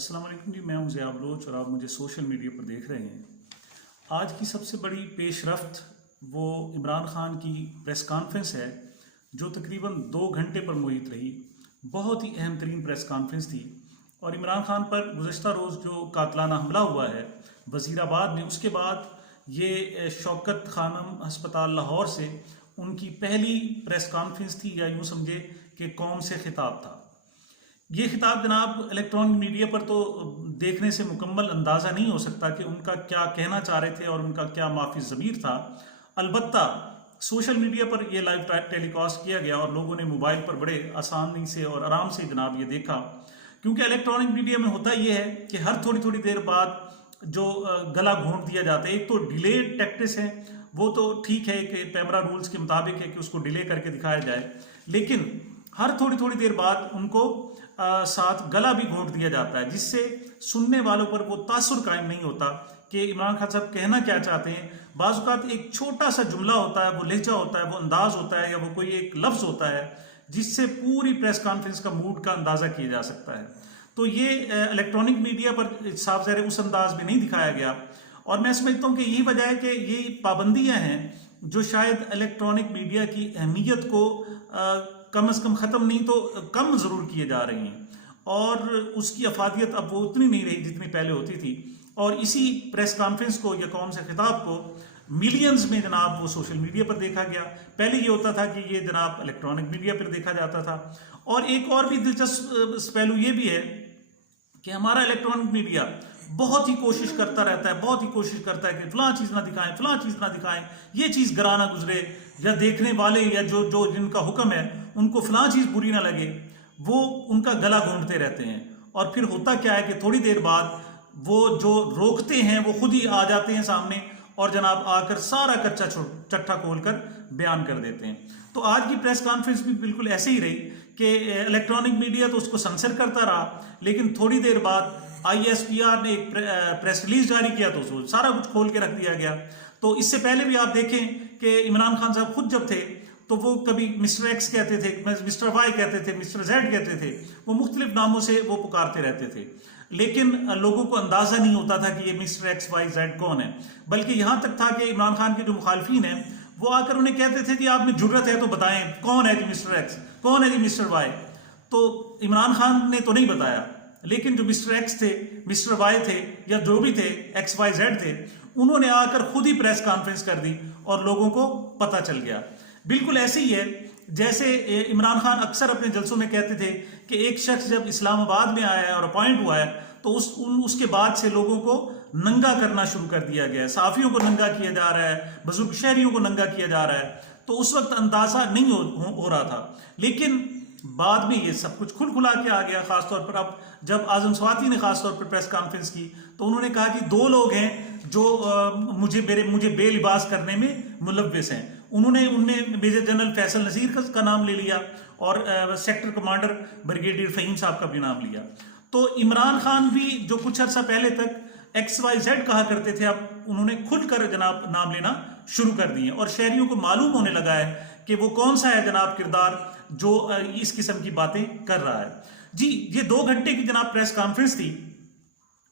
अस्सलाम वालेकुम जी, मैं हूं ज़िया बलोच और आप मुझे सोशल मीडिया पर देख रहे हैं। आज की सबसे बड़ी पेशरफ्त वो इमरान खान की प्रेस कॉन्फ्रेंस है जो तकरीबन 2 घंटे पर मुहित रही। बहुत ही अहम तरीन प्रेस कॉन्फ्रेंस थी और इमरान खान पर गुज़श्ता रोज़ जो कातलाना हमला हुआ है वज़ीराबाद में, उसके बाद ये शौकत खानम हस्पताल लाहौर से उनकी पहली प्रेस कॉन्फ्रेंस थी, या यूँ समझे कि कौम से खिताब था। ये खिताब जनाब इलेक्ट्रॉनिक मीडिया पर तो देखने से मुकम्मल अंदाज़ा नहीं हो सकता कि उनका क्या कहना चाह रहे थे और उनका क्या माफी ज़मीर था। अलबत्ता सोशल मीडिया पर यह लाइव टेलीकास्ट किया गया और लोगों ने मोबाइल पर बड़े आसानी से और आराम से जनाब ये देखा, क्योंकि इलेक्ट्रॉनिक मीडिया में होता यह है कि हर थोड़ी थोड़ी देर बाद जो गला घोंट दिया जाता है। एक तो डिले टैक्टिस है, वो तो ठीक है कि पैमरा रूल्स के मुताबिक है कि उसको डिले करके दिखाया जाए, लेकिन हर थोड़ी थोड़ी देर बाद उनको साथ गला भी घोंट दिया जाता है, जिससे सुनने वालों पर वो तासुर कायम नहीं होता कि इमरान खान साहब कहना क्या चाहते हैं। बाज़ औक़ात एक छोटा सा जुमला होता है, वो लहजा होता है, वो अंदाज होता है, या वो कोई एक लफ्ज़ होता है जिससे पूरी प्रेस कॉन्फ्रेंस का मूड का अंदाज़ा किया जा सकता है। तो ये इलेक्ट्रॉनिक मीडिया पर साफ ज़ाहिर उस अंदाज में नहीं दिखाया गया, और मैं समझता हूँ कि यही वजह है कि ये पाबंदियाँ हैं जो शायद इलेक्ट्रॉनिक मीडिया की अहमियत को कम से कम ख़त्म नहीं तो कम ज़रूर किए जा रही हैं, और उसकी अफादियत अब वो उतनी नहीं रही जितनी पहले होती थी। और इसी प्रेस कॉन्फ्रेंस को या कौम से खिताब को मिलियंस में जनाब वो सोशल मीडिया पर देखा गया। पहले ये होता था कि ये जनाब इलेक्ट्रॉनिक मीडिया पर देखा जाता था। और एक और भी दिलचस्प पहलू ये भी है कि हमारा इलेक्ट्रॉनिक मीडिया बहुत ही कोशिश करता रहता है, बहुत ही कोशिश करता है कि फलां चीज़ ना दिखाएं, फलां चीज़ ना दिखाएं, ये चीज़ गरा ना गुजरे, या देखने वाले या जो जिनका हुक्म है उनको फलां चीज़ बुरी ना लगे, वो उनका गला घोंटते रहते हैं। और फिर होता क्या है कि थोड़ी देर बाद वो जो रोकते हैं वो खुद ही आ जाते हैं सामने और जनाब आकर सारा कच्चा चट्टा खोलकर बयान कर देते हैं। तो आज की प्रेस कॉन्फ्रेंस भी बिल्कुल ऐसे ही रही कि इलेक्ट्रॉनिक मीडिया तो उसको सेंसर करता रहा, लेकिन थोड़ी देर बाद ISPR ने एक प्रेस रिलीज जारी किया तो उसको सारा कुछ खोल के रख दिया गया। तो इससे पहले भी आप देखें कि इमरान खान साहब खुद जब थे तो वो कभी मिस्टर एक्स कहते थे, मिस्टर वाई कहते थे, मिस्टर जेड कहते थे, वो मुख्तलिफ नामों से वो पुकारते रहते थे, लेकिन लोगों को अंदाजा नहीं होता था कि ये मिस्टर एक्स वाई जेड कौन है। बल्कि यहाँ तक था कि इमरान खान के जो मुखालफीन हैं वो आकर उन्हें कहते थे कि आप में जुर्रत है तो बताएं कौन है जी मिस्टर एक्स, कौन है जी मिस्टर वाई। तो इमरान खान ने तो नहीं बताया, लेकिन जो मिस्टर एक्स थे, मिस्टर वाई थे, या जो भी थे XYZ थे, उन्होंने आकर खुद ही प्रेस कॉन्फ्रेंस कर दी और लोगों को पता चल गया। बिल्कुल ऐसे ही है जैसे इमरान खान अक्सर अपने जलसों में कहते थे कि एक शख्स जब इस्लामाबाद में आया है और अपॉइंट हुआ है तो उसके बाद से लोगों को नंगा करना शुरू कर दिया गया है, सहाफियों को नंगा किया जा रहा है, बुजुर्ग शहरियों को नंगा किया जा रहा है। तो उस वक्त अंदाजा नहीं हो रहा था, लेकिन बाद में ये सब कुछ खुल खुला के आ गया। खासतौर पर अब जब आजम स्वाति ने खासतौर पर प्रेस कॉन्फ्रेंस की तो उन्होंने कहा कि 2 लोग हैं जो मुझे बेलिबास करने में मुलव्विस हैं। उनने मेजर जनरल फैसल नज़ीर का नाम ले लिया और सेक्टर कमांडर ब्रिगेडियर फ़हीम साहब का भी नाम लिया। तो इमरान खान भी जो कुछ अर्सा पहले तक XYZ कहा करते थे, अब उन्होंने खुलकर जनाब नाम लेना शुरू कर दिए और शहरियों को मालूम होने लगा है कि वो कौन सा है जनाब किरदार जो इस किस्म की बातें कर रहा है। जी, ये 2 घंटे की जनाब प्रेस कॉन्फ्रेंस थी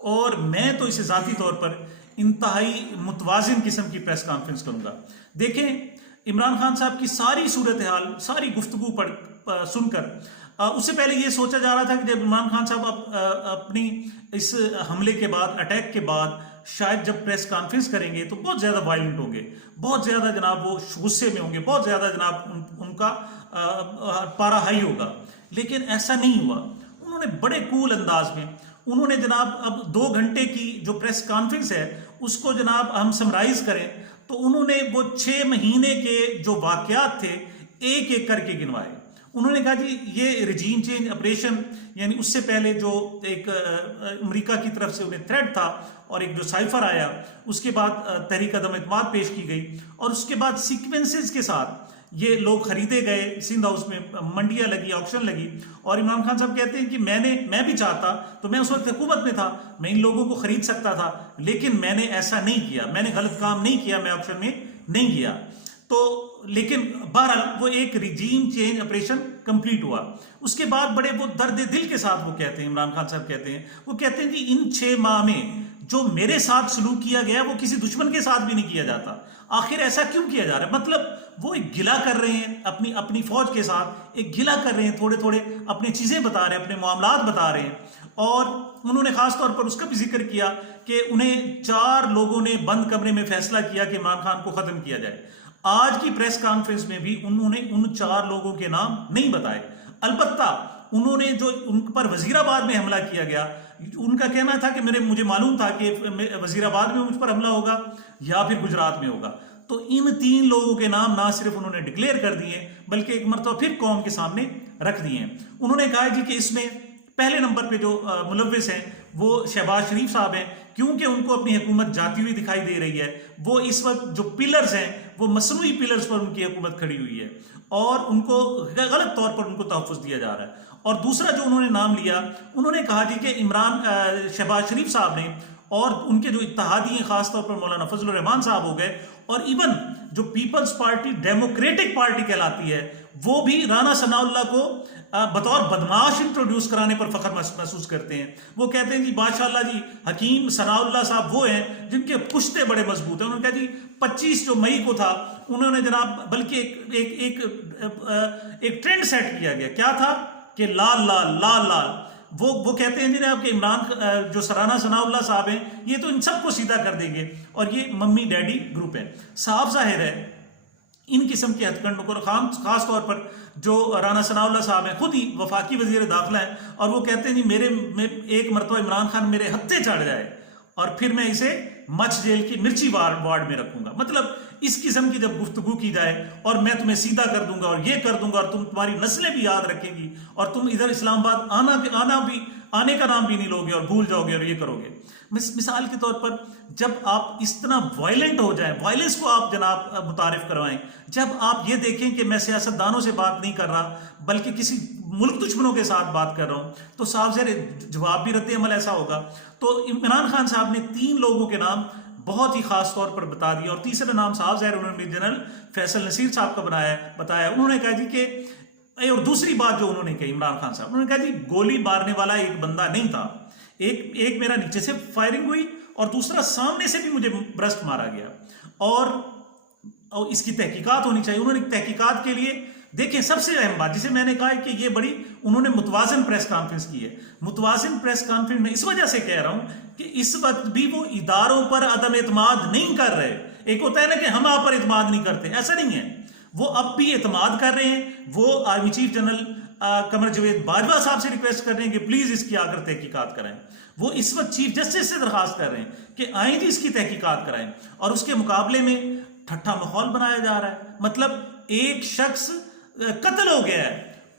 और मैं तो इसे जाती तौर पर इंतहाई मुतवाजिन किस्म की प्रेस कॉन्फ्रेंस करूंगा। देखें, इमरान खान साहब की सारी सूरत हाल, सारी गुफ्तगू सुनकर उससे पहले ये सोचा जा रहा था कि जब इमरान खान साहब अपनी इस हमले के बाद, अटैक के बाद शायद जब प्रेस कॉन्फ्रेंस करेंगे तो बहुत ज़्यादा वायलेंट होंगे, बहुत ज़्यादा जनाब वो गुस्से में होंगे, बहुत ज़्यादा जनाब उनका पारा हाई होगा। लेकिन ऐसा नहीं हुआ। उन्होंने बड़े कूल अंदाज में उन्होंने जनाब अब 2 घंटे की जो प्रेस कॉन्फ्रेंस है उसको जनाब हम समराइज करें तो उन्होंने वो 6 महीने के जो वाकयात थे एक एक करके गिनवाए। उन्होंने कहा जी ये रिजीम चेंज ऑपरेशन, यानी उससे पहले जो एक अमेरिका की तरफ से उन्हें थ्रेट था और एक जो साइफर आया, उसके बाद तहरीक अदम एतमाद पेश की गई और उसके बाद सीक्वेंसेस के साथ ये लोग खरीदे गए। सिंध हाउस में मंडियां लगी, ऑक्शन लगी, और इमरान खान साहब कहते हैं कि मैं भी चाहता तो मैं उस वक्त हुकूमत में था, मैं इन लोगों को खरीद सकता था, लेकिन मैंने ऐसा नहीं किया, मैंने गलत काम नहीं किया, मैं ऑक्शन में नहीं गया। तो लेकिन बहरहाल वो एक रिजीम चेंज ऑपरेशन कंप्लीट हुआ। उसके बाद बड़े वो दर्द दिल के साथ वो कहते हैं, इमरान खान साहब कहते हैं, वो कहते हैं कि इन 6 माह में जो मेरे साथ सलूक किया गया वो किसी दुश्मन के साथ भी नहीं किया जाता। आखिर ऐसा क्यों किया जा रहा है? मतलब वो एक गिला कर रहे हैं अपनी अपनी फौज के साथ, एक गिला कर रहे हैं, थोड़े थोड़े अपनी चीजें बता रहे हैं, अपने मामलात बता रहे हैं। और उन्होंने खास तौर पर उसका भी जिक्र किया कि उन्हें 4 लोगों ने बंद कमरे में फैसला किया कि इमरान खान को खत्म किया जाए। आज की प्रेस कॉन्फ्रेंस में भी उन्होंने उन 4 लोगों के नाम नहीं बताए। अलबत्ता उन्होंने जो उन पर वजीराबाद में हमला किया गया, उनका कहना था कि मुझे मालूम था कि वजीराबाद में मुझ पर हमला होगा या फिर गुजरात में होगा। तो इन 3 लोगों के नाम ना सिर्फ उन्होंने डिक्लेयर कर दिए बल्कि एक मरतबा फिर कौम के सामने रख दिए हैं। उन्होंने कहा जी कि इसमें पहले नंबर पे जो मुलव्विस हैं वो शहबाज शरीफ साहब हैं, क्योंकि उनको अपनी हुकूमत जाती हुई दिखाई दे रही है। वो इस वक्त जो पिलर्स हैं वो मसनूई पिलर्स पर उनकी हुकूमत खड़ी हुई है और उनको गलत तौर पर उनको तहफ़्फ़ुज़ दिया जा रहा है। और दूसरा जो उन्होंने नाम लिया, उन्होंने कहा जी कि शहबाज शरीफ साहब ने और उनके जो इत्तेहादी हैं, खासतौर पर मौलाना फजलुर रहमान साहब हो गए, और इवन जो पीपल्स पार्टी डेमोक्रेटिक पार्टी कहलाती है वो भी राना सनाउल्लाह को बतौर बदमाश इंट्रोड्यूस कराने पर फख्र महसूस करते हैं। वो कहते हैं जी माशाल्लाह जी, हकीम सनाउल्लाह साहब वो हैं जिनके पुश्ते बड़े मजबूत हैं। उन्होंने कहा जी 25 जो मई को था, उन्होंने जनाब बल्कि एक ट्रेंड सेट किया गया, क्या था कि लाल लाल लाल लाल। वो कहते हैं जी आपके इमरान जो राना सनाउल्लाह साहब हैं ये तो इन सबको सीधा कर देंगे, और ये मम्मी डैडी ग्रुप है। साफ जाहिर है इन किस्म के हथकंडों को खास तौर पर जो राना सनाउल्लाह साहब हैं, खुद ही वफाकी वजीर दाखिला हैं, और वो कहते हैं जी एक मरतबा इमरान खान मेरे हत्थे चढ़ जाए और फिर मैं इसे मच जेल की मिर्ची वार्ड में रखूंगा। मतलब इस किस्म की जब गुफ्तगू की जाए और मैं तुम्हें सीधा कर दूंगा और ये कर दूंगा और तुम्हारी नस्लें भी याद रखेंगी और तुम इधर इस्लामाबाद आने का नाम भी नहीं लोगे और भूल जाओगे और ये करोगे। मिसाल के तौर पर जब आप इस तरह वायलेंट हो जाएं, वायलेंस को आप जनाब मुतारिफ करवाएं, जब आप ये देखें कि मैं सियासतदानों से बात नहीं कर रहा बल्कि किसी मुल्क दुश्मनों के साथ बात कर रहा हूं, तो साफ ज़ाहिर जवाब भी रद्द अमल ऐसा होगा। तो इमरान खान साहब ने 3 लोगों के नाम बहुत ही खास तौर पर बता दिया, और तीसरा नाम साफ ज़ाहिर उन्होंने जनरल फैसल नसीर साहब का बताया। उन्होंने कहा जी कि, और दूसरी बात जो उन्होंने कही इमरान खान साहब, उन्होंने कहा जी गोली मारने वाला एक बंदा नहीं था, एक मेरा नीचे से फायरिंग हुई और दूसरा सामने से भी मुझे ब्रस्ट मारा गया, और इसकी तहकीकात होनी चाहिए। उन्होंने तहकीकात के लिए देखें, सबसे अहम बात जिसे मैंने कहा है कि ये बड़ी उन्होंने मुतवाज़िन प्रेस कॉन्फ्रेंस की है। मुतवाज़िन प्रेस कॉन्फ्रेंस में इस वजह से कह रहा हूं कि इस वक्त भी वो इदारों पर अदम एतमाद नहीं कर रहे। एक होता है ना कि हम आप पर एतमाद नहीं करते, ऐसा नहीं है। वो अब भी एतमाद कर रहे हैं। वो आर्मी चीफ जनरल कमर जवेद बाजवा साहब से रिक्वेस्ट कर रहे हैं कि प्लीज इसकी आकर तहकीकात कराएं। वो इस वक्त चीफ जस्टिस से दरखास्त कर रहे हैं कि आए जी इसकी तहकीकात कराएं, और उसके मुकाबले में ठट्ठा माहौल बनाया जा रहा है। मतलब एक शख्स कत्ल हो गया है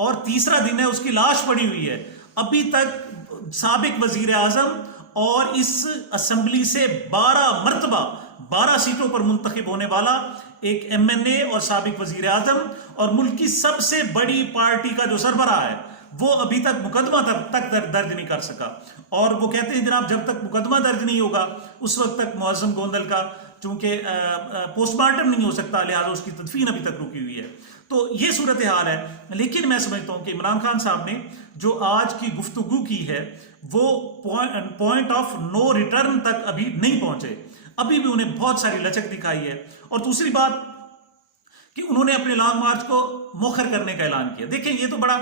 और तीसरा दिन है उसकी लाश पड़ी हुई है। अभी तक साबिक वजीर आजम और इस असेंबली से 12 मरतबा 12 सीटों पर मुंतखब होने वाला एक MNA और साबिक वजीर आजम और मुल्क की सबसे बड़ी पार्टी का जो सरबराह है, वो अभी तक मुकदमा तक दर्ज नहीं कर सका। और वो कहते हैं जनाब जब तक मुकदमा दर्ज नहीं होगा उस वक्त तक मुअज्जम गोंदल का चूंकि पोस्टमार्टम नहीं हो सकता, लिहाजा उसकी तदफीन अभी तक रुकी हुई है। तो ये सूरत हाल है। लेकिन मैं समझता हूं कि इमरान खान साहब ने जो आज की गुफ्तगू की है वो पॉइंट ऑफ नो रिटर्न तक अभी नहीं पहुंचे। अभी भी उन्हें बहुत सारी लचक दिखाई है। और दूसरी बात कि उन्होंने अपने लॉन्ग मार्च को मौखर करने का ऐलान किया। देखें ये तो बड़ा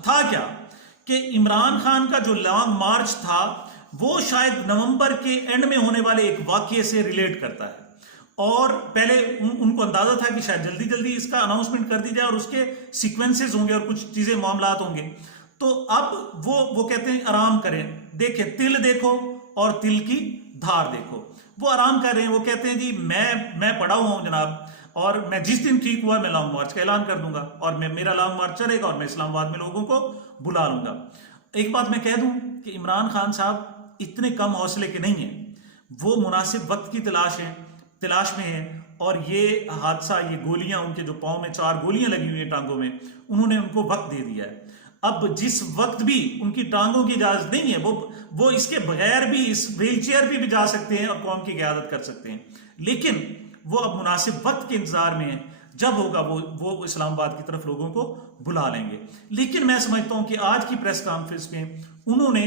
था क्या कि इमरान खान का जो लॉन्ग मार्च था वो शायद नवंबर के एंड में होने वाले एक वाकये से रिलेट करता है, और पहले उनको अंदाजा था कि शायद जल्दी जल्दी इसका अनाउंसमेंट कर दी जाए और उसके सीक्वेंसेस होंगे और कुछ चीजें मामलात होंगे। तो अब वो कहते हैं आराम करें, देखें तिल देखो और तिल की धार देखो। वो आराम कर रहे हैं। वो कहते हैं जी मैं पड़ा हुआ हूं जनाब, और मैं जिस दिन ठीक हुआ मैं लॉन्ग मार्च का ऐलान कर दूंगा और मेरा लॉन्ग मार्च चलेगा और मैं इस्लामाबाद में लोगों को बुला लूंगा। एक बात मैं कह दूं कि इमरान खान साहब इतने कम हौसले के नहीं हैं। वो मुनासिब वक्त की तलाश में है, और ये हादसा, ये गोलियां, उनके जो पाँव में 4 गोलियां लगी हुई हैं टांगों में, उन्होंने उनको वक्त दे दिया है। अब जिस वक्त भी उनकी टांगों की इजाजत नहीं है, वो इसके बगैर भी इस व्हील चेयर पे भी जा सकते हैं और कौम की क़यादत कर सकते हैं। लेकिन वो अब मुनासिब वक्त के इंतजार में है जब होगा वो इस्लामाबाद की तरफ लोगों को बुला लेंगे। लेकिन मैं समझता हूं कि आज की प्रेस कॉन्फ्रेंस में उन्होंने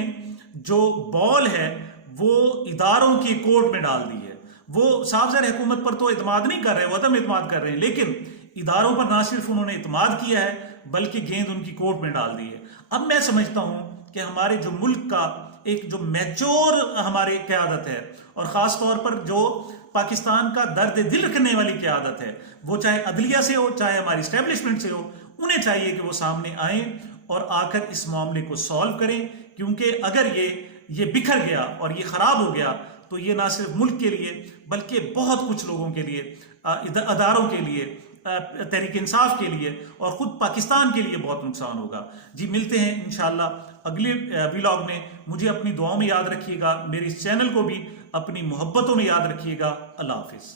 जो बॉल है वो इदारों के कोर्ट में डाल दी है। वो साफ ज़ाहिर हुकूमत पर तो इत्माद नहीं कर रहे, वो अदम इत्माद कर रहे हैं, लेकिन इदारों पर ना सिर्फ उन्होंने इत्माद किया है बल्कि गेंद उनकी कोर्ट में डाल दी है। अब मैं समझता हूं कि हमारे जो मुल्क का एक जो मैच्योर हमारी क़यादत है, और ख़ास तौर पर जो पाकिस्तान का दर्द दिल रखने वाली क़यादत है, वो चाहे अदलिया से हो चाहे हमारी इस्टेब्लिशमेंट से हो, उन्हें चाहिए कि वो सामने आए और आकर इस मामले को सॉल्व करें। क्योंकि अगर ये बिखर गया और ये ख़राब हो गया तो ये ना सिर्फ मुल्क के लिए बल्कि बहुत कुछ लोगों के लिए, अदारों के लिए, तहरीक इंसाफ के लिए और ख़ुद पाकिस्तान के लिए बहुत नुकसान होगा। जी मिलते हैं इंशाअल्लाह अगले व्लॉग में। मुझे अपनी दुआओं में याद रखिएगा, मेरे इस चैनल को भी अपनी मोहब्बतों में याद रखिएगा। अल्लाह हाफिज़।